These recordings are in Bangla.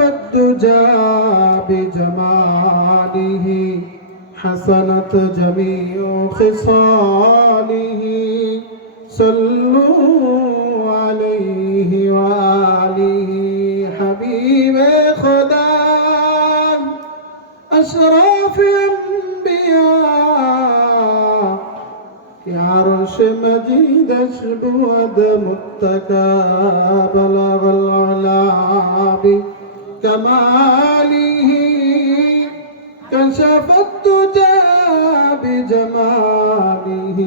الدجى بجماله حسنت جميع خصاله صلوا عليه وآله حبيب خدا أشرف أنبياء يا عرش مجيد أشبود متكى بلغ العلا بكماله كشف الدجى بجماله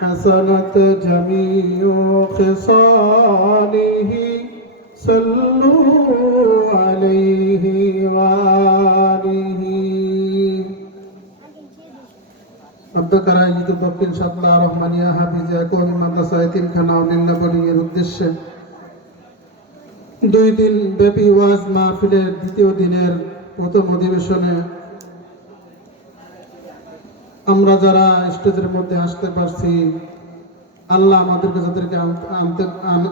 حسنت جميع خصاله صلوا عليه وآله অধ্যকার আয়োজিত দক্ষিণ সাতলা রহমানিয়া হাফিজিয়া কওমি মাদ্রাসা এতিমখানা ও নিম্নবর্ণের উদ্দেশ্যে 2 দিন ব্যাপী ওয়াজ মাহফিলের দ্বিতীয় দিনের প্রথম অধিবেশনে আমরা যারা স্টেজের মধ্যে আসতে পারছি, আল্লাহ আমাদেরকে যাদেরকে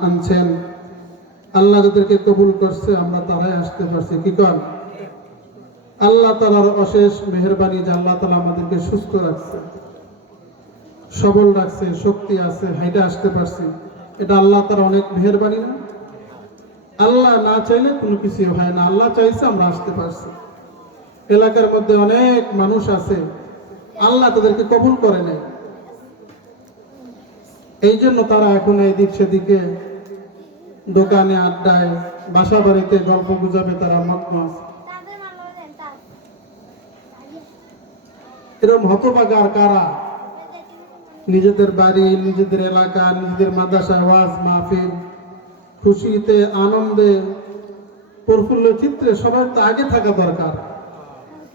আনছেন, আল্লাহ যাদেরকে কবুল করছে, আমরা তারাই আসতে পারছি। কি কর আল্লাহ তাআলার অশেষ মেহেরবানি যে আল্লাহ তাআলা আমাদেরকে সুস্থ রাখছে, সবল রাখছে, শক্তি আছে, হাইটা আসতে পারছি। এটা আল্লাহ তাআলার অনেক মেহেরবানি না? আল্লাহ না চাইলে কোনো কিছু হয় না, আল্লাহ চাইছে আমরা আসতে পারছি। এলাকার মধ্যে অনেক মানুষ আছে, আল্লাহ তাদেরকে কবুল করে নাই, এই জন্য তারা এখন এদিক সেদিকে দোকানে, আড্ডায়, বাসা বাড়িতে গল্প গুজবে তারা মগ্ন আছে। এরকম হতভাগা আর কারা নিজেদের বাড়ি, নিজেদের এলাকা, নিজেদের মাদ্রাসা, ওয়াজ মাহফিল, খুশিতে, আনন্দে, প্রফুল্ল চিত্রে সবার তো আগে থাকা দরকার।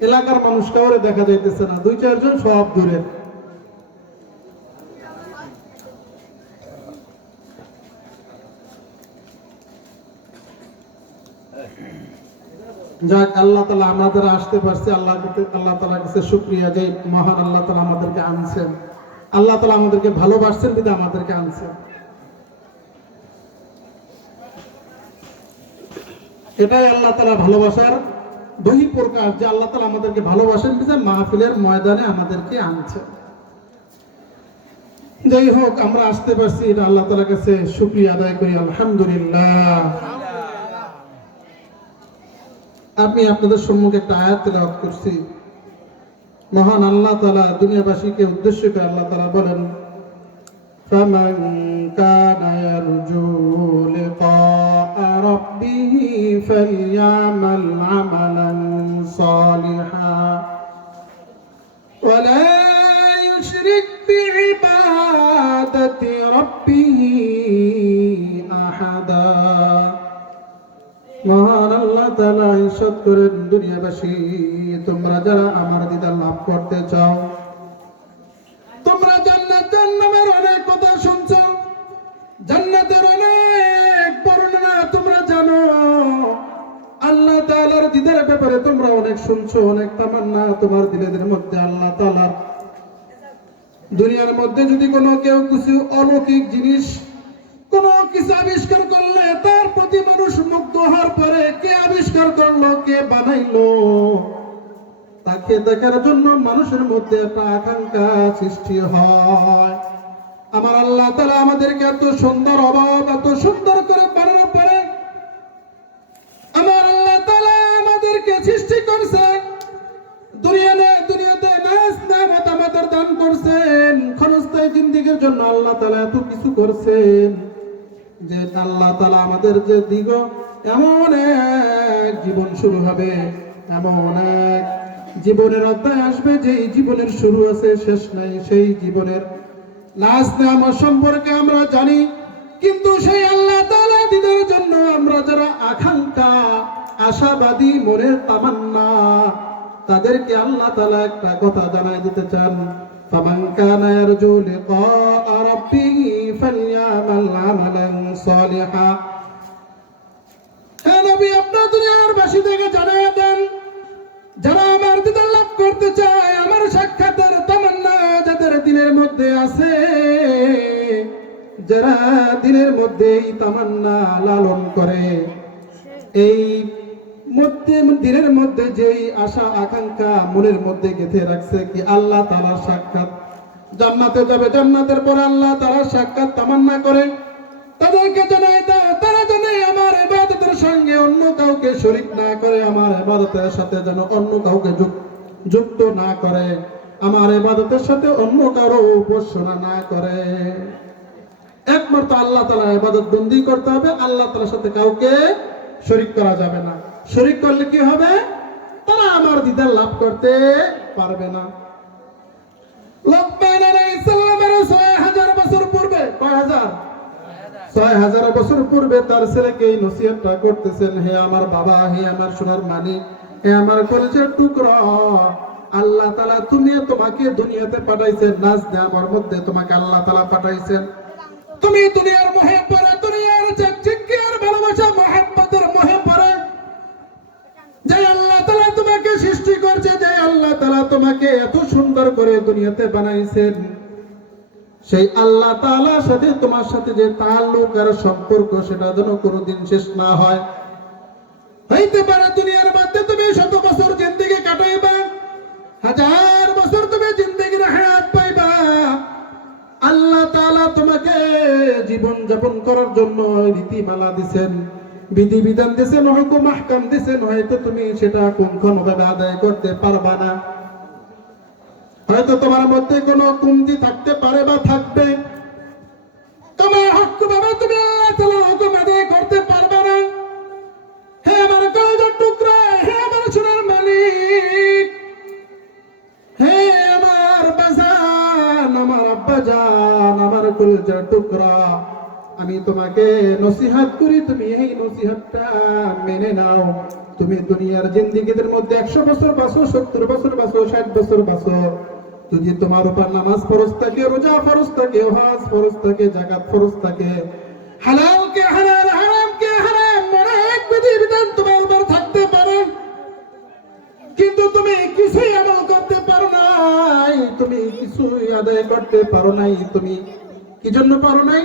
এলাকার মানুষ কাউরে দেখা যাইতেছে না, 2-4 জন সব দূরের। যাক, আল্লাহ তাআলা আমাদের আসতে পারছে, আল্লাহ তাআলার কাছে শুকরিয়া যে মহান আল্লাহ তাআলা আমাদেরকে আনছেন, আল্লাহ তাআলা আমাদেরকে ভালোবাসছেন বিধায় আমাদেরকে আনছেন। এটাই আল্লাহ তাআলা ভালোবাসার বহিঃপ্রকাশ যে আল্লাহ তাআলা আমাদেরকে ভালোবাসেন বিধায় মাহফিলের ময়দানে আমাদেরকে আনছেন। যাই হোক, আমরা আসতে পারছি, এটা আল্লাহ তাআলার কাছে শুকরিয়া আদায় করি, আলহামদুলিল্লাহ। আমি আপনাদের সম্মুখে একটা আয়াত তেলাওয়াত করছি। মহান আল্লাহ তাআলা দুনিয়াবাসীকে উদ্দেশ্য করে আল্লাহ তাআলা বলেন, ফামান কানা ইয়ারজু লিকাআ রাব্বিহি ফালইয়ামাল আমালান সালিহা ওয়া লা ইউশরিক বিইবাদাতি রাব্বিহি আহাদা। মহান আল্লাহ তাআলা ইরশাদ করেন, দুনিয়াবাসী, তোমরা যারা আমার দিদার লাভ করতে চাও, তোমরা জান্নাতের নামের অনেক কথা শুনছো, জান্নাতের অনেক বর্ণনা তোমরা জানো, আল্লাহ তাআলার দিদার ব্যাপারে তোমরা অনেক শুনছো, অনেক তামান্না তোমার দিলের মধ্যে। আল্লাহ তাআলার দুনিয়ার মধ্যে যদি কোনো কেউ কিছু অলৌকিক জিনিস, কোনো কিছু আবিষ্কার করলে তার প্রতি মানুষ মুগ্ধ হওয়ার পরে, কে আবিষ্কার করলো, কে বানাইলো, তাকে দেখার জন্য মানুষের মধ্যে একটা আকাঙ্ক্ষা সৃষ্টি হয়। আমার আল্লাহ তাআলা আমাদেরকে এত সুন্দর অভাব, এত সুন্দর করে বানানোর পরে আমার আল্লাহ তাআলা আমাদেরকে সৃষ্টি করছে, দুনিয়াতে নাজ নেয়ামত আমাদের দান করছেন, ক্ষণস্থায়ী জিন্দেগির জন্য আল্লাহ তাআলা এত কিছু করছেন যে আল্লাহ তাআলা আমাদের যে দিগ, এমন এক জীবন শুরু হবে, এমন এক জীবনের অধ্যায় আসবে যেই জীবনের শুরু আছে, শেষ নাই। সেই জীবনের নাজ নেয়ামত সম্পর্কে আমরা জানি, কিন্তু সেই আল্লাহ তাআলা দিনের জন্য আমরা যারা আকাঙ্ক্ষা, আশাবাদী, মনের তামান্না, তাদেরকে আল্লাহ তাআলা একটা কথা জানাই দিতে চান, ফামান কানা ইয়ারজু লিকাআ রাব্বিহি ফালইয়ামাল আমালান সালিহা। হে নবী, আপনি দুনিয়ার বাসীদেরকে জানিয়ে দেন, যারা আমার দিদার লাভ করতে চায়, আমার সাক্ষাতের তামান্না যাদের দিলের মধ্যে আছে, যারা দিলের মধ্যে এই তামান্না লালন করে, এই দিনের মধ্যে যেই আশা আকাঙ্ক্ষা মনের মধ্যে গেঁথে রাখছে কি আল্লাহ তাআলার সাক্ষাৎ, জান্নাতে যাবে, জান্নাতের পর আল্লাহ তাআলার সাক্ষাৎ তামান্না করে, তাদেরকে জানাই দাও তারা যেন আমার ইবাদতের সঙ্গে অন্য কাউকে শরীক না করে, আমার ইবাদতের সাথে যেন অন্য কাউকে যুক্ত না করে, আমার ইবাদতের সাথে অন্য কারো উপাসনা না করে। একমাত্র আল্লাহ তাআলার ইবাদত বন্দি করতে হবে, আল্লাহ তাআলার সাথে কাউকে শরীক করা যাবে না। শরীক করলে কি হবে? তারা আমার দিদার লাভ করতে পারবে না। লোকমান আলাইহিস সালামের ৬০০০ বছর পূর্বে, কয় হাজার? ৬০০০ বছর পূর্বে তার ছেলেকে এই নসিহতটা করতেছেন, হে আমার বাবা, হে আমার সোনার মানিক, হে আমার কলিজার টুকরা, আল্লাহ তাআলা তোমাকে দুনিয়াতে পাঠাইছেন, নাজ নেয়ামতের মধ্যে তোমাকে আল্লাহ তাআলা পাঠাইছেন। তুমি দুনিয়ার মোহে পড়ে, দুনিয়ার চাকচিক্যের ভালোবাসা মহব্বতের মোহে পড়ে, যে আল্লাহ তাআলা তোমাকে সৃষ্টি করছে, যে আল্লাহ তাআলা তোমাকে এত সুন্দর করে দুনিয়াতে বানাইছেন, সেই আল্লাহ তাআলার সাথে তোমার সাথে যে তাআল্লুক আর সম্পর্ক, সেটা যেন কোনোদিন শেষ না হয়। হইতে পারে দুনিয়ার মধ্যে তুমি ১০০ বছর জিন্দেগি কাটাইবা, ১০০০ বছর তুমি জিন্দেগির হায়াত পাইবা, আল্লাহ তাআলা তোমাকে জীবন যাপন করার জন্য রীতিমালা দিবেন, বিধিবিধান দিবেন, হুকুম আহকাম দিবেন, হয়তো তুমি সেটা কোনভাবে আদায় করতে পারবা না। হয়তো তোমার মধ্যে কোনো কমতি থাকতে পারে বা থাকবে, তোমার হক ভাবে তুমি আল্লাহ তাআলার হুকুম আদায় করতে পারবে না। হে আমার কলিজার টুকরা, হে আমার সোনার মালিক, হে আমার বাজান, আমার আব্বাজান, আমার কলিজার টুকরা, আমি তোমাকে নসিহত করি, তুমি এই নসিহতটা মেনে নাও। তুমি দুনিয়ার জিন্দেগিদের মধ্যে ১০০ বছর বাঁচো, ৭০ বছর বাঁচো, ৬০ বছর বাঁচো, যদি তোমার উপর নামাজ ফরজ থাকে, রোজা ফরজ থাকে, হজ ফরজ থাকে, যাকাত ফরজ থাকে, হালালকে হালাল, হারামকে হারাম, অনেক বিধিবিধান তোমার উপর থাকতে পারে, কিন্তু তুমি কিছুই আমল করতে পারো নাই, তুমি কিছুই আদায় করতে পারো নাই। তুমি কি জন্য পারো নাই?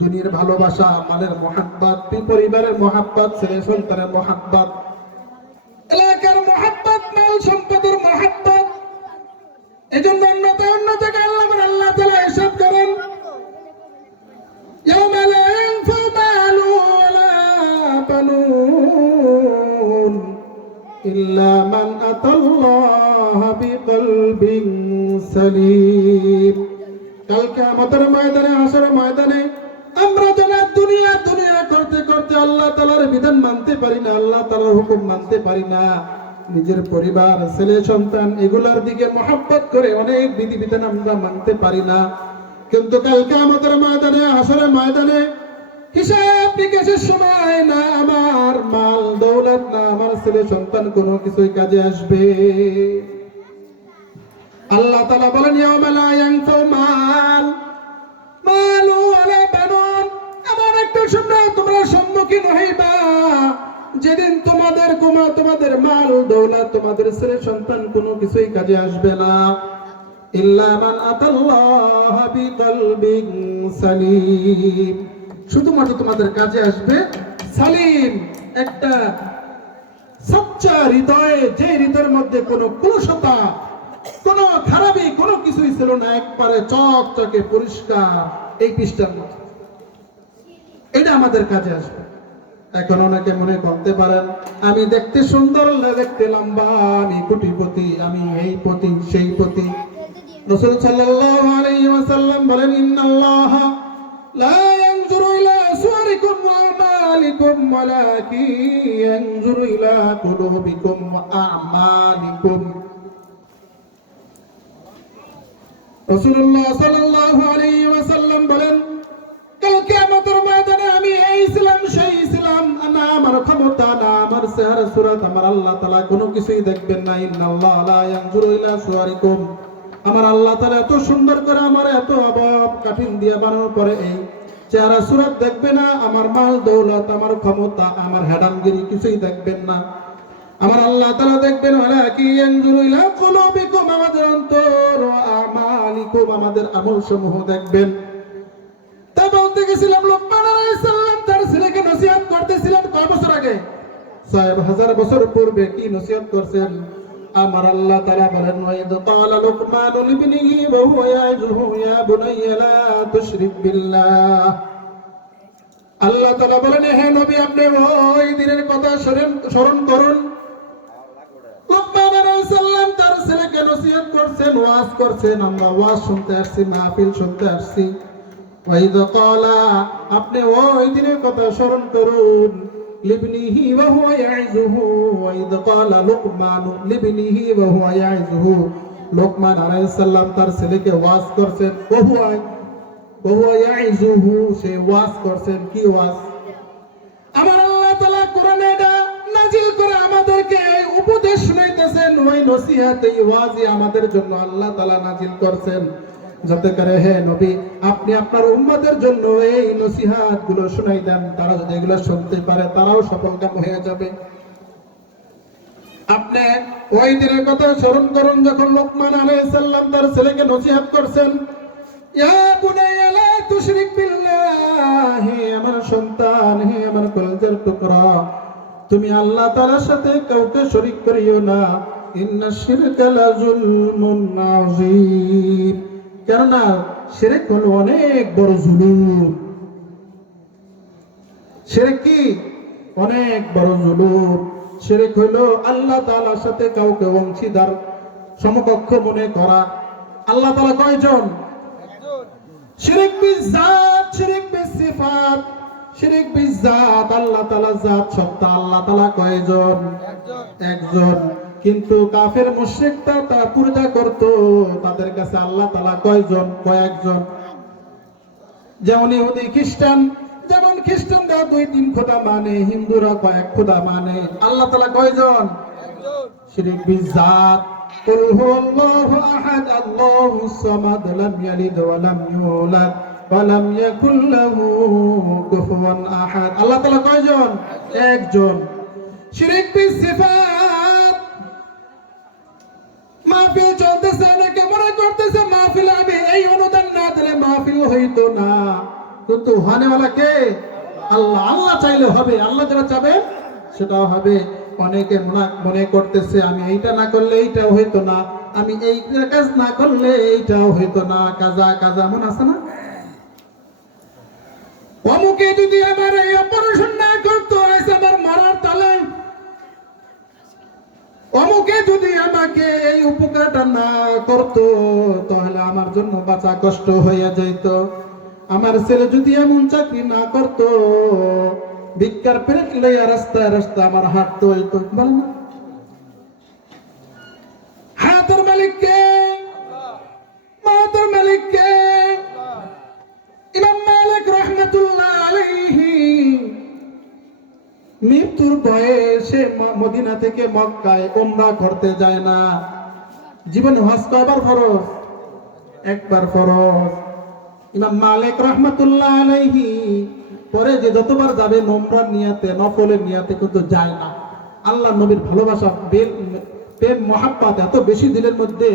দুনিয়ার ভালোবাসা, মালের মহাব্বত, পরিবারের মহাব্বত, ছেলে সন্তানের মহাব্বত, এলাকার মহাব্বত, মাল সম্পদের মহাব্বত। এজন্য অন্য জায়গায় আল্লাহ তাআলা ইরশাদ করেন, ইয়াওমা লা ইয়ানফাউ মালু ওয়ালা বানুন ইল্লা মান আতাল্লাহা বিকলবিন সালিম। কাল কিয়ামতের ময়দানে, হাসরের ময়দানে আমরা যারা দুনিয়া করতে করতে আল্লাহ তাআলার বিধান মানতে পারি না, আল্লাহ তাআলার হুকুম মানতে পারি না, নিজের পরিবার, ছেলে সন্তান, এগুলার দিকে মহব্বত করে অনেক বিধিবিধান আমরা মানতে পারি না, কিন্তু কাল কিয়ামতের ময়দানে, হাসরের ময়দানে হিসাব নিকাশের সময় না আমার মাল দৌলত, না আমার ছেলে সন্তান কোনো কিছুই কাজে আসবে। আল্লাহ তাআলা বলেন, ইয়াওমা লা ইয়ানফাউ মালু ওয়ালা বানুন। আমার একটা সময় তোমরা সম্মুখীন হইবা, যেদিন তোমাদের মাল দৌলত, তোমাদের ছেলে সন্তান কোনো কিছুই কাজে আসবে না, ইল্লা মান আতাল্লাহা বিকলবিন সালিম, শুধুমাত্র তোমাদের কাজে আসবে সালিম, একটা সচ্চা হৃদয়, যে হৃদয়ের মধ্যে কোনো কলুষতা, কোনো খারাপি, কোনো কিছুই ছিল না, একবারে চকচকে পরিষ্কার, এই পৃষ্ঠার মতো, এটা আমাদের কাজে আসবে। এখন অনেকে মনে করতে পারেন, আমি দেখতে সুন্দর, দেখতে লম্বা, আমি কোটিপতি, আমি এই পতি সেই পতি। রাসূল সাল্লাল্লাহু আলাইহি ওয়াসাল্লাম বলেন, ইন্নাল্লাহা লা ইয়ানজুরু ইলা সুওয়ারিকুম ওয়া আমালিকুম ওয়ালাকিন ইয়ানজুরু ইলা কুলুবিকুম ওয়া আ'মালিকুম। রাসূলুল্লাহ সাল্লাল্লাহু আলাইহি ওয়াসাল্লাম বলেন, কাল কিয়ামতের ময়দানে আমি এই ছিলাম, সেই ছিলাম না, আমার ক্ষমতা না, আমার চেহারা সুরাত, আমার আল্লাহ তাআলা কোনো কিছুই দেখবেন না। ইন্নাল্লাহা লা ইয়ানজুরু ইলা সুওয়ারিকুম, আমার আল্লাহ তাআলা এত সুন্দর করে, আমার এত অভাব কাঠিন দিয়ে বানানোর পরে এই চেহারা সুরাত দেখবে না, আমার মাল দৌলত, আমার ক্ষমতা, আমার হেডামগিরি কিছুই দেখবেন না। আমার আল্লাহ তাআলা দেখবেন ওয়ালাকিন ইয়ানজুরু ইলা কুলুবিকুম, আমাদের অন্তর, ওয়া আমালিকুম, আমাদের আমল সমূহ দেখবেন। তা বলতে গেছিলাম, লোকমান আলাইহিস সালাম তার ছেলেকে নসিহত করতেছিলেন কয় বছর আগে? 6000 বছর পূর্বে কি নসিহত করছেন? আমার আল্লাহ তাআলা বলেন, ওয়াইদ ক্বালা লুকমানু লিবনিহি ওয়া হুয়া ইয়াইযুহু ইয়া বুনাইয়া লা তুশরিক বিল্লাহ। আল্লাহ তাআলা বলেন, হে নবী, আপনি ওই দিনের কথা স্মরণ করুন। লুকমান আলাইহিস সালাম তার ছেলেকে নসিহত করছেন, ওয়াজ করছেন। আমরা ওয়াজ শুনতে আসছি, মাহফিল শুনতে আসছি। ওয়াইদ ক্বালা, আপনি ওই দিনের কথা স্মরণ করুন। লিবনিহি ওয়া হুয়া ইয়াইযুহু, ওয়াইদ ক্বালা লুকমানু লিবনিহি ওয়া হুয়া ইয়াইযুহু। লুকমান আলাইহিস সালাম তার ছেলেকে ওয়াজ করছেন, ওয়া হুয়া ইয়াইযুহু, সে ওয়াজ করছেন। কি ওয়াজ? আমার আল্লাহ তাআলা কোরআনে এটা নাজিল করে আমাদেরকে উপদেশ শোনাইতেছেন। ওই নসিহত, এই ওয়াজই আমাদের জন্য আল্লাহ তাআলা নাজিল করছেন, যাতে করে হে নবী, আপনি আপনার উম্মতের জন্য এই নসিহত গুলো শোনাই দেন। তারা যদি এগুলো শুনতে পারে, তারাও সফলকাম হয়ে যাবে। আপনি ওই দিনের কথা স্মরণ করুন যখন লোকমান আলাইহিস সালাম তার ছেলেকে নসিহত করছেন, ইয়া বুনাইয়া লা তুশরিক বিল্লাহ, হে আমার সন্তান, হে আমার কলিজার টুকরা, তুমি আল্লাহ তাআলার সাথে কাউকে শরীক করিও না। ইন্নাশ শিরকা লাযুলমুন আযীম, কেননা শিরক হলো অনেক বড় জুলুম। শিরক কি? অনেক বড় জুলুম। শিরক হলো আল্লাহ তাআলার সাথে কাউকে অংশীদার, সমকক্ষ মনে করা। আল্লাহ তাআলা কয়জন? শিরক বিজাত, শিরক বিসিফাত। শিরক বিজাত, আল্লাহ তাআলা জাত সত্তা, আল্লাহ তাআলা কয়জন? একজন। কিন্তু কাফের মুশরিকরা তারা পূজা করত, তাদের কাছে আল্লাহ তাআলা কয়জন? কয়েকজন। যেমন ইহুদি খ্রিস্টান, যেমন খ্রিস্টানরা 2-3 খোদা মানে, হিন্দুরা কয়েক খোদা মানে। আল্লাহ তাআলা কয়জন? শিরক বিজাত। কুল হুয়াল্লাহু আহাদ আল্লাহুস সামাদ লাম ইয়ালিদ ওয়া লাম ইউলাদ ওয়া লাম ইয়াকুল লাহু কুফুয়ান আহাদ। আল্লাহ তাআলা কয়জন? একজন। শিরক বিসিফাত, মাহফিল চলতেছে, অনেকে মনে করতেছে মাহফিলে আমি এই অনুদান না দিলে মাহফিল হইতো না, কিন্তু হওয়ালা কে? আল্লাহ। আল্লাহ চাইলে হবে, আল্লাহ যারা চাবে সেটাও হবে। অনেকে মনে করতেছে আমি এইটা না করলে এইটাও হইতো না, আমি এই কাজ না করলে এইটাও হইতো না। কাজা কাজা মন আছে না? অমুকে যদি আমার এই অপারেশন না করতো, আজ আমার মারার তালে। অমুকে যদি আমাকে এই উপকারটা না করতো, তাহলে আমার জন্য বাঁচা কষ্ট হইয়া যাইত। আমার ছেলে যদি এমন চাকরি না করতো, ভিক্ষার পেরেক লইয়া রাস্তায় রাস্তায় আমার হাঁটতে হইতো। বলে না? হাতের মালিক কে? মাতের মালিক কে? ইমাম মালিক রাহমাতুল্লাহ আলাইহি মৃত্যুর ভয়ে সে মদিনা থেকে মক্কায় উমরা করতে যায় না। জীবনে হজ কয়বার ফরজ? একবার ফরজ। ইমাম মালিক রাহমাতুল্লাহ আলাইহি পরে যে যতবার যাবে উমরার নিয়াতে, নফলের নিয়াতে কিন্তু যায় না। আল্লাহ নবীর ভালোবাসা, প্রেম মহাব্বত এত বেশি দিলের মধ্যে,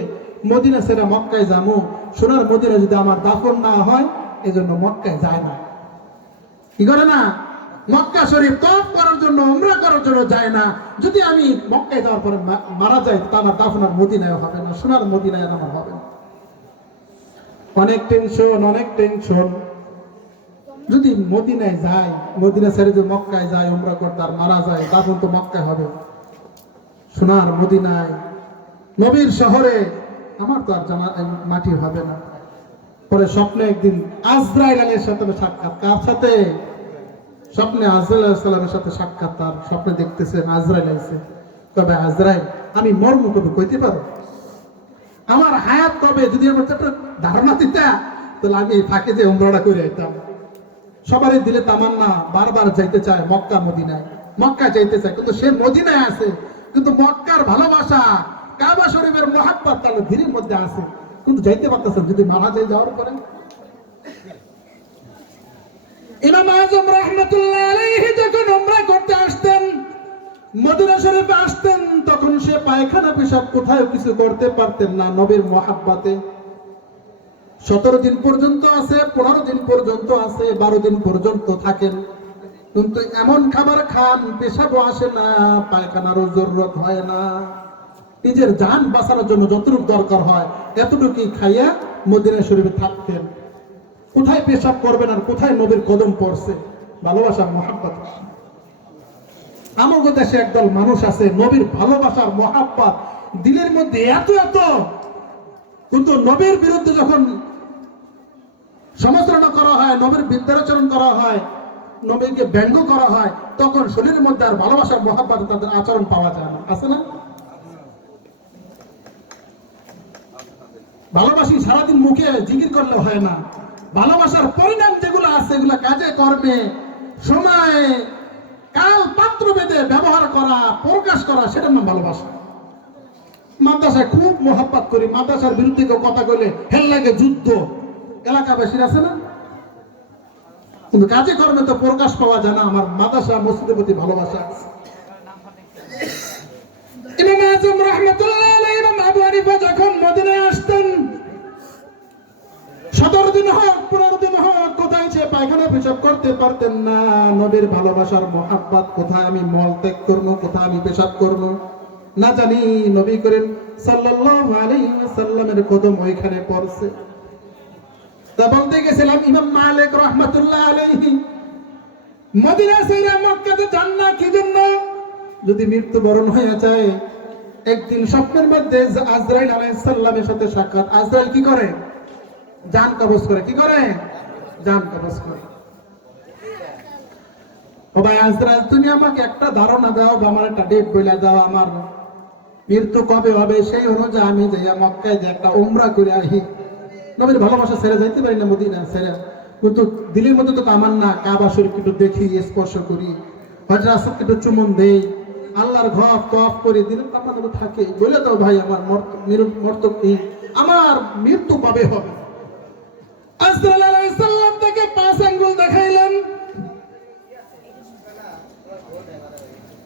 মদিনা ছেড়ে মক্কায় যাবো, সোনার মদিনা যদি আমার দাফন না হয়, এজন্য মক্কায় যায় না। কি করে না? মক্কা শরীফ তওয়াফ করার জন্য, উমরা করার জন্য যায় না। যদি আমি মক্কায় যাওয়ার পরে মারা যাই, তা আমার দাফন আর মদিনায় হবে না, সোনার মদিনায় আমার হবে না। অনেক টেনশন, অনেক টেনশন। যদি মদিনায় যায়, মদিনা ছেড়ে যদি মক্কায় যায় উমরা করতে, আর মারা যায়, দাফন তো মক্কায় হবে। সোনার মদিনায়, নবীর শহরে আমার তো আর মাটি হবে না। পরে স্বপ্নে একদিন আজরাইল আলাইহিস সাথে সাক্ষাৎ। কার সাথে? স্বপ্নে আজরাইল আলাইহিস সালামের সাথে সাক্ষাৎ। তার স্বপ্নে দেখতেছেন আজরাইল আইছে। তবে আজরাইল, আমি মরমু কবে কইতে পারো? আমার হায়াত কবে? যদি আমার একটা ধারণা দিতা, তাহলে আমি এই ফাঁকে যে উমরাটা করে আইতাম। সবারই দিলে তামান্না, বারবার যাইতে চায় মক্কা মদিনায়, মক্কা যাইতে চায়, কিন্তু সে মদিনায় আছে, কিন্তু মক্কার ভালোবাসা, কাবা শরীফের মহাব্বত তার ধীরের মধ্যে আছে, কিন্তু যাইতে পারতেছেন। যদি মারা যায় যাওয়ার পরে। ইমাম আযম রাহমাতুল্লাহ আলাইহি যখন উমরা করতে আসতেন, মদিনা শরীফে আসতেন, তখন সে পায়খানা পেশাব কোথাও কিছু করতে পারতেন না। নবীর মহাব্বতে 17 দিন পর্যন্ত আছে, 15 দিন পর্যন্ত আছে, 12 দিন পর্যন্ত থাকেন। কিন্তু এমন খাবার খান পেশাবও আসে না, পায়খানারও জরুরত হয় না, নিজের জান বাঁচানোর জন্য যতটুকু দরকার হয় এতটুকুই খাইয়া মদিনা শরীফে থাকতেন। কোথায় পেশাব করবেন আর কোথায় নবীর কদম পড়ছে, ভালোবাসা মহাব্বত। আমাদের দেশে একদল মানুষ আছে নবীর ভালোবাসার মহাব্বত দিলের মধ্যে এত এত, কিন্তু নবীর বিরুদ্ধে যখন সমালোচনা করা হয়, নবীর বিদ্যাচরণ করা হয়, নবীকে ব্যঙ্গ করা হয়, তখন শরীরের মধ্যে আর ভালোবাসার মহাব্বত তাদের আচরণ পাওয়া যায় না, আছে না? ভালোবাসি সারাদিন মুখে জিকির করলে হয় না, ভালোবাসার পরিণাম যেগুলো আছে এগুলো কাজে কর্মে সময় কাল পাত্র ভেদে ব্যবহার করা, প্রকাশ করা, সেটার নাম ভালোবাসা। মাদ্রাসায় খুব মহাব্বত করি, মাদ্রাসার বিরুদ্ধে কেউ কথা কইলে হেল লাগে যুদ্ধ, এলাকাবাসীর আছে না? কিন্তু কাজে কর্মে তো প্রকাশ পাওয়া যায় না। আমার মাদ্রাসা মসজিদের প্রতি ভালোবাসা আছে। ইমাম আজম রাহমাতুল্লাহ আলাইহি ইমাম আবু হানিফা যখন মদিনায় আসতেন, 17 দিন হোক 15 দিন হোক, কোথায় সে পায়খানা পেশাব করতে পারতেন না। নবীর ভালোবাসার মহাব্বত, কোথায় আমি মল ত্যাগ করবো, কোথায় আমি পেশাব করবো না জানি, নবী করিম সাল্লাল্লাহু আলাইহি ওয়াসাল্লামের কদম ওইখানে পড়ছে। তা বলতে গেছিলাম ইমাম মালিক রাহমাতুল্লাহ আলাইহি মদিনা ছেড়ে মক্কাতে যান না কি জন্য? যদি মৃত্যুবরণ হয়ে যায়, একদিন স্বপ্নের মধ্যে আজরাইল আলাইহিস সালামের সাথে সাক্ষাৎ। আজরাইল কি করে? জান কবজ করে। কি করে? জান কবজ করে। ও ভাই আজরাইল, তুমি আমাকে একটা ধারণা দাও বা আমার একটা ডেট বলে দাও, আমার মৃত্যু কবে হবে, সেই অনুযায়ী আমি যাইয়া মক্কায় যে একটা উমরা করে আহি। নবীর ভালোবাসা ছেড়ে যাইতে পারি না মদিনা ছেড়ে, কিন্তু দিলের মধ্যে তো আমার না, কাবা শরীফ একটু দেখি, স্পর্শ করি, হজরত রাসূলকে একটু চুমন দেই, আল্লাহর ঘর তওয়াফ করে দিলেন আমার মধ্যে থাকে। বলে দাও ভাই আমার আমার মৃত্যু কবে হবে? আজরাইল আলাইহিস সালাম থেকে 5 আঙ্গুল দেখাইলেন,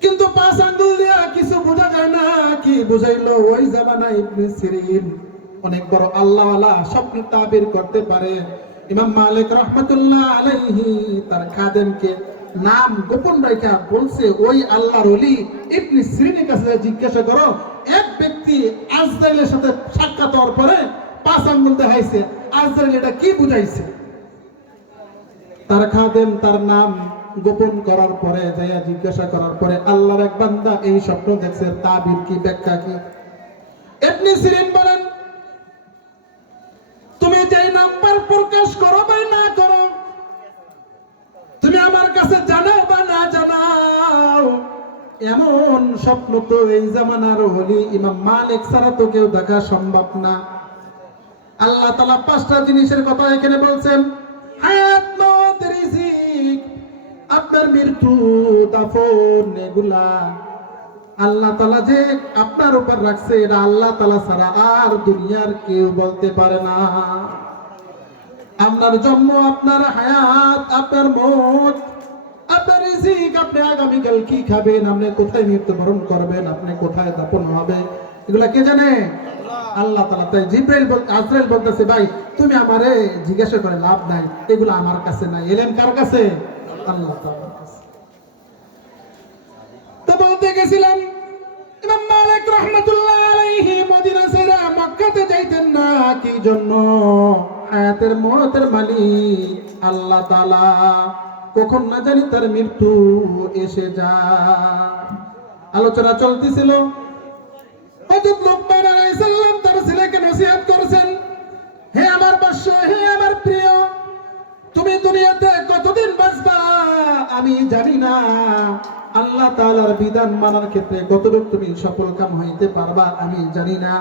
কিন্তু 5 আঙ্গুল দিয়া কিছু বোঝা যায় না। কি বুঝাইলো? ওই জামানায় ইবনে সিরিন অনেক বড় আল্লাহওয়ালা, স্বপ্ন তাবির করতে পারে। ইমাম মালিক রাহমাতুল্লাহ আলাইহি তার খাদেমকে নাম গোপন রাখা বলছে, ওই আল্লাহর ওলি ইবনে সিরিনের কাছে জিজ্ঞাসা করো, এক ব্যক্তি আজরাইলের সাথে সাক্ষাৎ হওয়ার পরে 5 আঙ্গুল দেখাইছে, আজরাইল এটা কি বুঝাইছে? তার খাদেম তার নাম গোপন করার পরে যাইয়া জিজ্ঞাসা করার পরে আল্লাহর এক বান্দা এই স্বপ্ন দেখছে, তাবির কি, ব্যাখ্যা কি? ইবনে সিরিন বলেন, তুমি যে নাম্বার প্রকাশ করো বা না করো, তুমি আমার কাছে জানাও বা না জানাও, এমন স্বপ্ন তো এই জামানার ওলি ইমাম মালিক ছাড়া তো কেউ দেখা সম্ভব না। আল্লাহ তাআলা 5টা জিনিসের কথা এখানে বলছেন, হায়াত, মওত, রিজিক, আপনার মৃত্যু, দাফন, এগুলা আল্লাহ তাআলা যে আপনার উপর রাখছে, এটা আল্লাহ তাআলা ছাড়া আর দুনিয়ার কেউ বলতে পারে না। আপনার জন্ম, আপনার হায়াত, আপনার মওত, আপনার রিজিক, আপনি আগামীকাল কি খাবেন, আপনি কোথায় মৃত্যুবরণ করবেন, আপনি কোথায় দাফন হবে, এগুলা কে জানে? আল্লাহ তাআলা। তাই আজরাইল বলতেছে, ভাই তুমি আমারে জিজ্ঞাসা করে লাভ নাই, এগুলো আমার কাছে নাই। এলেন কার কাছে? আল্লাহ তাআলার কাছে। তো বলতে গেছিলাম ইমাম মালিক রাহমাতুল্লাহ আলাইহি মদিনা ছেড়ে মক্কাতে যাইতেন না কি জন্য? হায়াতের মওতের মালিক আল্লাহ তাআলা, কখন না জানি তার মৃত্যু এসে যায়। আলোচনা চলতেছিল, হযরত লুকমান আলাইহিস সালাম তার ছেলেকে নসিহত করেছেন, হে আমার বৎস, হে আমার প্রিয়, তুমি দুনিয়াতে কতদিন বাঁচবা আমি জানি না, আল্লাহ তাআলার বিধান মানার ক্ষেত্রে কতটুকু তুমি সফল কাম হইতে পারবা আমি জানি না।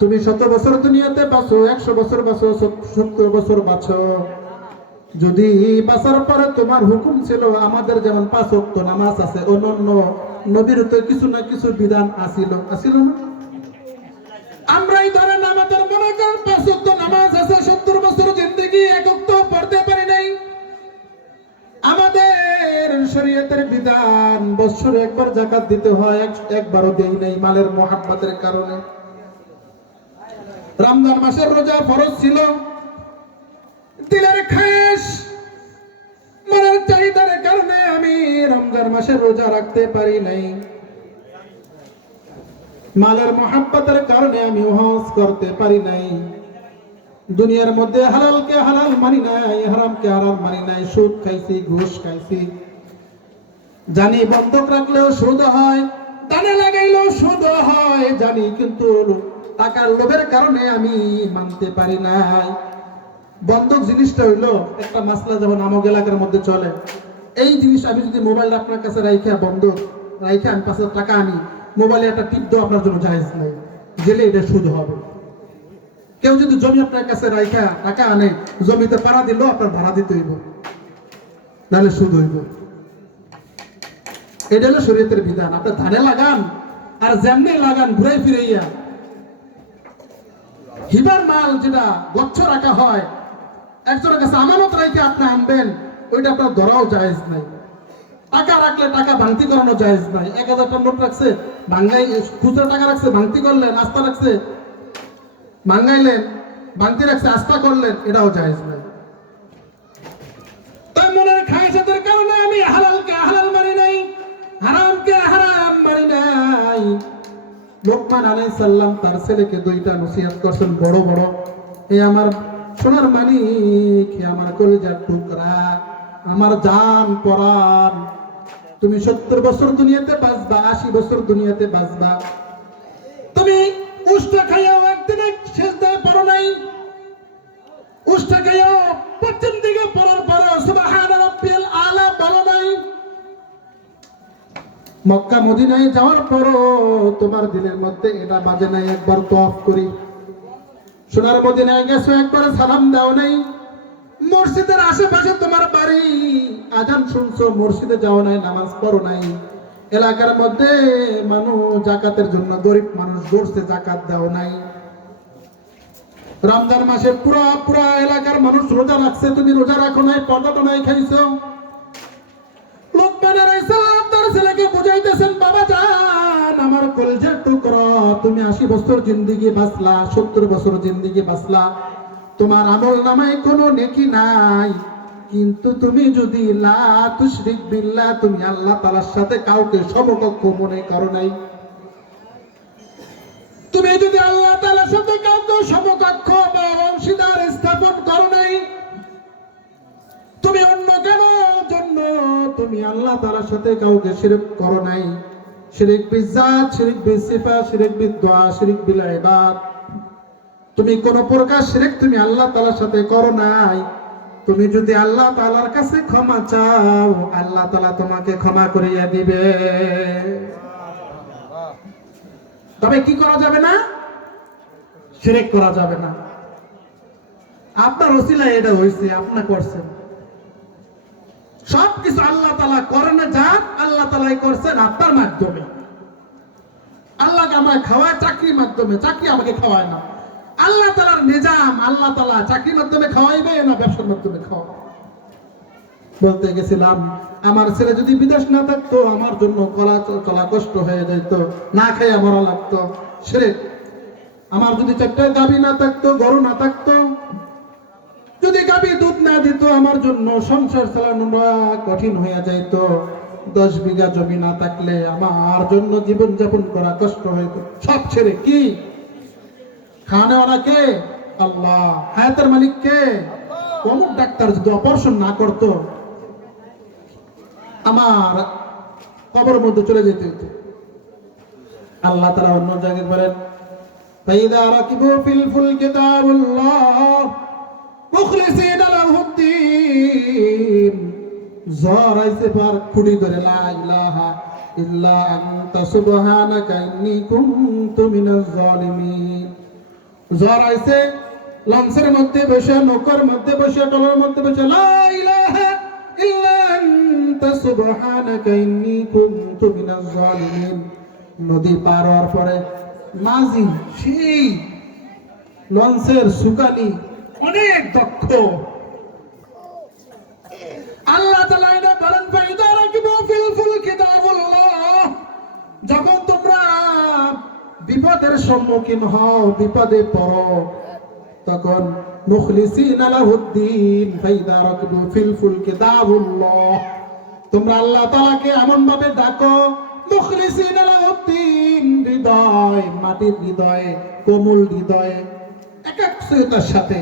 তুমি 100 বছর দুনিয়াতে বাঁচো, 100 বছর বাঁচো, 70 বছর বাঁচো, যদি বাঁচার পরে তোমার হুকুম ছিল আমাদের যেমন 5 ওয়াক্ত নামাজ আছে, অন্যান্য নবীর তো কিছু না কিছু বিধান আছিল না? আমরাই ধরেন আমাদের মনে করেন 5 ওয়াক্ত নামাজ আছে, 70 বছর জিন্দেগি 1 ওয়াক্ত পড়তে পারি নাই। আমাদের শরীয়তের বিধান বছরে একবার যাকাত দিতে হয়, একবারও দেই নাই মালের মহাব্বতের কারণে। রমজান মাসের রোজা ফরজ ছিল, দিলের খায়েশ, মনের চাহিদার কারণে আমি রমজান মাসে রোজা রাখতে পারি নাই, মালের মহাব্বতের কারণে আমি হজ করতে পারি নাই, দুনিয়ার মধ্যে হালালকে হালাল মানি নাই, হারামকে হারাম মানি নাই, সুদ খাইছি, ঘুষ খাইছি, জানি বন্ধক রাখলেও সুদ হয়, দানে লাগাইলেও সুদ হয় জানি, কিন্তু টাকার লোভের কারণে আমি মানতে পারি নাই। বন্ধক জিনিসটা হইলো একটা মাসলা যেমন আমগ এলাকার মধ্যে চলে, এই জিনিস আমি যদি মোবাইল আপনার কাছে রাইখা বন্ধক রাইখা আমি 5,000 টাকা আনি, মোবাইলে একটা টিপ দেওয়া আপনার জন্য জায়েজ নাই, গেলে এটা সুদ হবে। কেউ যদি জমি আপনার কাছে রাইখা টাকা আনে, জমিতে পাড়া দিলেও আপনার ভাড়া দিতে হইব, নাহলে সুদ হইব। এটা হলো শরীয়তের বিধান। আপনার ধানে লাগান আর যেমনি লাগান ঘুরাই ফিরাইয়া, হিবার মাল যেটা গচ্ছ রাখা হয়, একজনের কাছে আমানত রেখে আপনি আনবেন, ওইটা আপনার ধরাও জায়েজ নাই। টাকা রাখলে টাকা ভাঙতি করানো জায়েজ নাই। 1,000 টাকা নোট রাখছে, ভাঙাই, খুচরা টাকা রাখছে, ভাঙতি করলেন, আস্থা রাখছে, ভাঙাইলেন, ভাঙতি রাখছে, আস্থা করলেন, এটাও জায়েজ নাই। তাই মনের খায়সাতের কারণে আমি হালালকে হালাল মানি নাই, হারামকে হারাম মানি নাই। লোকমান আলাইহিস সালাম তার ছেলেকে 2টা নসিহত করছেন বড় বড়, হে আমার সোনার মানিক, হে আমার কলিজার টুকরা, আমার জান পরাণ, তুমি 70 বছর দুনিয়াতে বাঁচবা, 80 বছর দুনিয়াতে বাঁচবা। তুমি উষ্টা খাইয়াও একদিনে সেজদায় পড়ো নাই, উষ্টা খাইয়াও পশ্চিম দিকে পড়ার পর সুবহান রাব্বিয়াল আলা বলো নাই। মক্কা মদিনায় যাওয়ার পরও তোমার দিলের মধ্যে এটা বাজে নাই একবার তওয়াফ করি। সোনার মদিনায় গেছো, একবার সালাম দাও নাই। মসজিদের আশেপাশে তোমার বাড়ি, আজান শুনছো, মসজিদে যাও নাই, নামাজ পড়ো নাই। এলাকার মধ্যে মানুষ যাকাতের জন্য গরিব মানুষ দৌড়ছে, যাকাত দাও নাই। রমজান মাসে পুরা পুরা এলাকার মানুষ রোজা রাখছে, তুমি রোজা রাখো নাই, পর্দা নাই, খাইছো। লোকমান আলাইহিস সালাম তার ছেলেকে বুঝাইতেছেন, বাবা জান, আমার কলিজার টুকরা, তুমি 80 বছর জিন্দেগি বাঁচলা, 70 বছর জিন্দেগি বাঁচলা, তোমার আমল নামায় কোনো নেকি নাই, কিন্তু তুমি যদি লা তুশরিক বিল্লাহ, তুমি আল্লাহ তাআলার সাথে কাউকে সমকক্ষ মনে করো নাই, তুমি যদি আল্লাহ তাআলার সাথে কাউকে সমকক্ষ বা অংশীদার স্থাপন করো নাই, তুমি অন্য কারো জন্য তুমি আল্লাহ তাআলার সাথে কাউকে শিরক করো নাই, শিরক বিজাত, শিরক বিসিফাত, শিরক বিদুআ, শিরক বিল ইবাদ, তুমি কোন প্রকার শিরক তুমি আল্লাহ তাআলার সাথে করো নাই, তুমি যদি আল্লাহ তাআলার কাছে ক্ষমা চাও, আল্লাহ তাআলা তোমাকে ক্ষমা করিয়া দিবে। তবে কি করা যাবে না? শিরক করা যাবে না। আপনার ওসিলায় এটা হইছে, আপনি করছেন, সবকিছু আল্লাহ তাআলা করেন না, যান আল্লাহ তাআলাই করছেন আপনার মাধ্যমে। আল্লাহকে আমাকে খাওয়ায় চাকরির মাধ্যমে, চাকরি আমাকে খাওয়ায় না। আল্লাহ তাআলার নিজাম, আল্লাহ তাআলা চাকরির মাধ্যমে খাওয়াইবে না ব্যবসার মাধ্যমে খাওয়াবে। বলতে গেছিলাম, আমার ছেলে যদি বিদেশ না থাকতো, আমার জন্য চলা কষ্ট হয়ে যেত, না খাইয়া মরা লাগতো। শিরক। আমার যদি 4টা গাভী না থাকতো, গরু না থাকতো, যদি গাভী দুধ না দিত, আমার জন্য সংসার চালানোটা কঠিন হয়ে যাইত। 10 বিঘা জমি না থাকলে আমার জন্য জীবন যাপন করা কষ্ট হইত। সব ছেড়ে কি খাওয়ানেওয়ালা কে? আল্লাহ। হায়াতের মালিক কে? অমুক ডাক্তার যদি অপারেশন না করতো, আমার কবরের মধ্যে চলে যেতে হতো। আল্লাহ তাআলা অন্য জায়গায় বলেন, ফাইদা রাকিবু ফিল ফুলকি দাউল্লাহ মুখলিসিনা লাহুদ্দিন, জ্বর আইছে পার খুঁটি ধরে, লা ইলাহা ইল্লা আনতা সুবহানাকা ইন্নী কুনতু মিনাজ জালিমিন। জ্বর আইছে, লঞ্চের মধ্যে বসে, নৌকার মধ্যে বসে, টলার মধ্যে বসে, লা ইলাহা ইল্লা আনতা সুবহানাকা ইন্নী কুনতু মিনাজ জালিমিন। নদী পার হওয়ার পরে মাঝি, সেই লঞ্চের সুকানি অনেক দক্ষ। আল্লাহ তাআলা এটা বলেন, ফাইদা রাকিবু ফিল ফুলকি দাউল্লাহ, যখন তোমরা বিপদের সম্মুখীন হও, বিপদে পড়ো, তখন মুখলিসিনা লাহুদ্দিন, ফাইদা রাকিবু ফিল ফুলকি দাউল্লাহ, তোমরা আল্লাহ তাআলাকে এমন ভাবে ডাকো মুখলিসিনা লাহুদ্দিন, হৃদয় মাটির হৃদয়ে, কোমল হৃদয়ে, একাগ্রতার সাথে,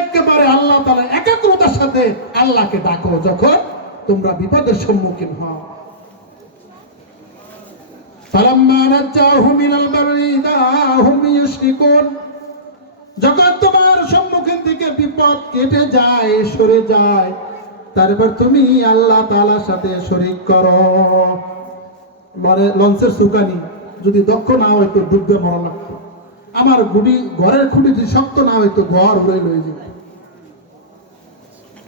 একেবারে আল্লাহ তাআলা একাগ্রতার সাথে আল্লাহকে ডাকো যখন তোমরা বিপদের সম্মুখীন হও। ফালাম্মা নাজ্জাহুম মিনাল বাররি ইযা হুম ইউশরিকুন, যখন তোমার সম্মুখীন থেকে বিপদ কেটে যায়, সরে যায়, তারপর তুমি আল্লাহ তাআলার সাথে শরীক করো। মানে লঞ্চের সুকানি যদি দক্ষ না হইতো ডুববে মরা লাগতো, আমার গুড়ি ঘরের খুঁটি যদি শক্ত না হইতো ঘর উড়ে লয়ে যেত।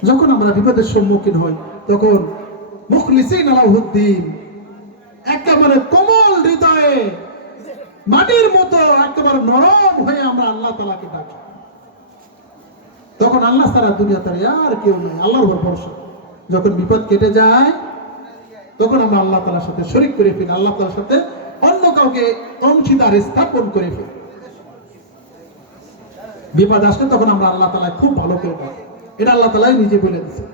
যখন আমরা বিপদের সম্মুখীন হই তখন মুখলিসিনা লাহুদ্দিন, একেবারে কোমল হৃদয়ে মাটির মতো একেবারে নরম হয়ে আমরা আল্লাহ তাআলাকে ডাকি। তখন আল্লাহ ছাড়া দুনিয়াতে আর কেউ নেই, আল্লাহর উপর ভরসা। যখন বিপদ কেটে যায় তখন আমরা আল্লাহ তাআলার সাথে শরীক করে ফেলি, আল্লাহ তাআলার সাথে অন্য কাউকে অংশীদার স্থাপন করে ফেলি। বিপদ আসলে তখন আমরা আল্লাহ তাআলা খুব ভালো করে ডাকি। এটা আল্লাহ তাআলাই নিজে বলে দিয়েছেন।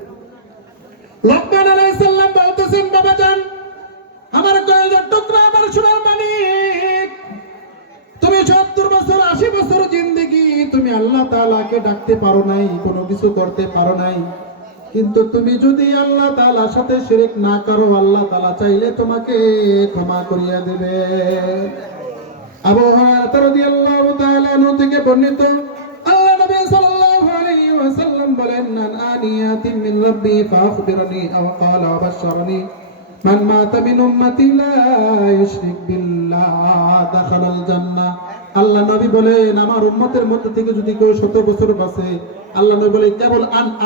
লোকমান আলাইহিস সালাম বলতেছেন, বাবাজান, আমার কলেজের টুকরা, আমার সোনার মানিক, তুমি 70 বছর 80 বছর জিন্দেগি তুমি আল্লাহ তাআলাকে ডাকতে পারো নাই, কোনো কিছু করতে পারো নাই, কিন্তু তুমি যদি আল্লাহ তাআলার সাথে শিরক না করো, আল্লাহ তাআলা চাইলে তোমাকে ক্ষমা করিয়া দেবে। আবু হুরায়রা রাদিয়াল্লাহু তাআলা আনহু থেকে বর্ণিত, আল্লাহ নবী সাল্লাল্লাহু আলাইহি ওয়াসাল্লাম বলেন, মান আনিয়াতিন মিন রাব্বি ফাআখবিরনি আও ক্বালা ওয়াবাশশারনি মান মাতা মিন উম্মতি লা ইউশরিক বিল্লাহ দাখালাল জান্নাহ। আল্লাহ নবী বলেন, আমার উম্মতের মধ্যে থেকে যদি কেউ 100 বছর বাঁচে, আল্লাহ নবী বলে কেবল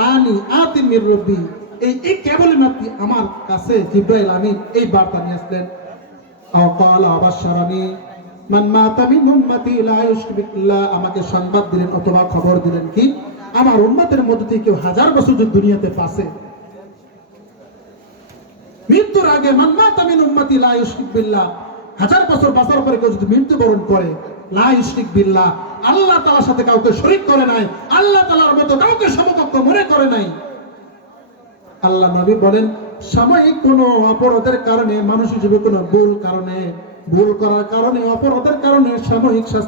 আনিয়াতিন মির রাব্বি, এই কেবল মাত্র আমার কাছে জিবরাইল আমিন এই বার্তা নিয়ে আসলেন। আও ক্বালা ওয়াবাশশারনি মান মাতা মিন উম্মতি লা ইউশরিক বিল্লাহ, আমাকে সংবাদ দিলেন অথবা খবর দিলেন কি আমার উম্মতের মধ্যে থেকে কেউ 1000 বছর যদি দুনিয়াতে বাঁচে, মৃত্যুর আগে মান মাতা মিন উম্মতি লা ইউশরিক বিল্লাহ, 1000 বছর বাঁচার পরে কেউ যদি মৃত্যুবরণ করে, লা ইউশরিক বিল্লাহ, আল্লাহ তাআলার সাথে কাউকে শরীক করে নাই, আল্লাহ তাআলার মতো কাউকে সমকক্ষ মনে করে নাই, আল্লাহ নবী বলেন সাময়িক কোনো অপরাধের কারণে, মানুষ হিসেবে কোনো ভুল করার কারণে, অপরাধের কারণে সাময়িক শাস্তি